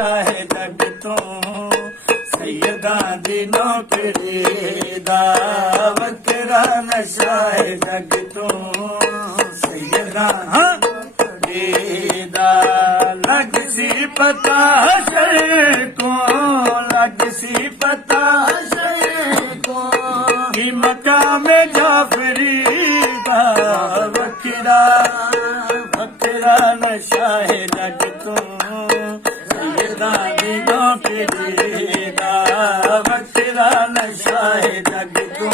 नशा है जग तो सैयदां दी नौकरी दा वकरा नशा है जग तो सैयदां नौकरी दा लग सी पता शर को लग सी पता शर को कि मकाम जाफरी दा वकरा वकरा नशा है जग तो सैयदां दी नौकरी दा वकरा नशा है जग तो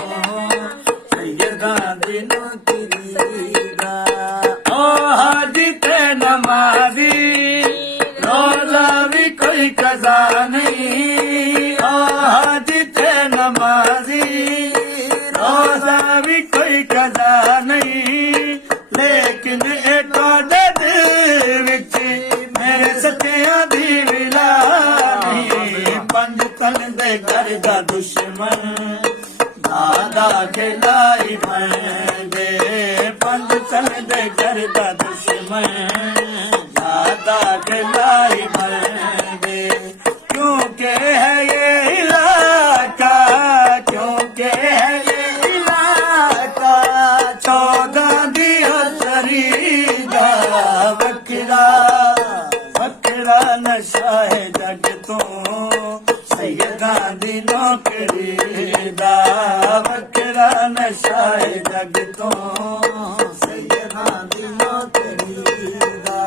सैयदां दी नौकरी दा ओ हाजी ते नमाजी रोजा भी कोई कज़ा नहीं ओ हाजी ते नमाजी रोजा भी कोई कज़ा नहीं लेकिन एक दिल विच मेरे सच्चियां दी विला नहीं पंज तन दे घर दा दुश्मन दादा खिलाई दे पंज तन दे घर दा दुश्मन दादा खिलाई दे क्योंकि है ये इलाका क्योंकि है ये इलाका 14 दिया शरीदा वकरा वकरा नशा है जग तो सैयदां दी नौकरी दा वकरा नशा है जग तो सैयदां दी नौकरी दा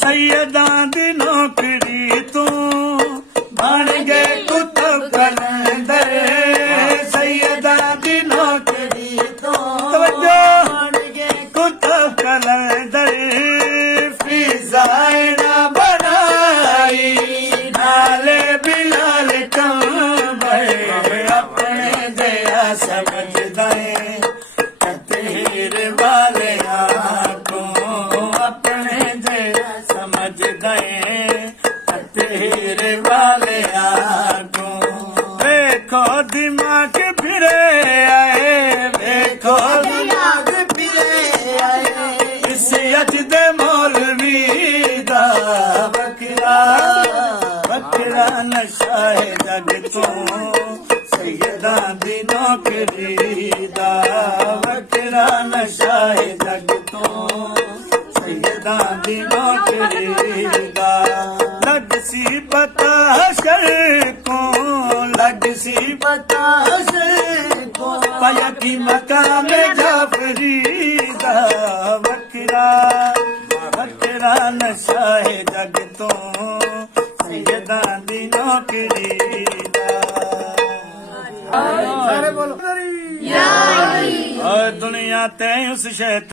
सैयदां दी नौकरी तो बन गए कुतुब कलंदर सैयदां दी नौकरी तो बन गए कुतुब कलंदर फिजाए ना बनाई नाले बिलाल कंबे अपने दया समझदा है कतीर वाले को अपने दया समझदा है कतीर वाले को देखो दिमाग फिरे आए देखो दिमाग फिरे आए इस अज दे मौलवी दा वकरा वकरा नशा है जग तो सैयदां दी नौकरी दा वकरा नशा है जग तो सैयदां दी नौकरी दा लग सी पता शर को लग सी पता शर को पाया की मकाम जाफरी दा वकरा वकरा नशा है जग तो सैयदां दी नौकरी दा सारे बोलो और दुनिया ते उस शैतान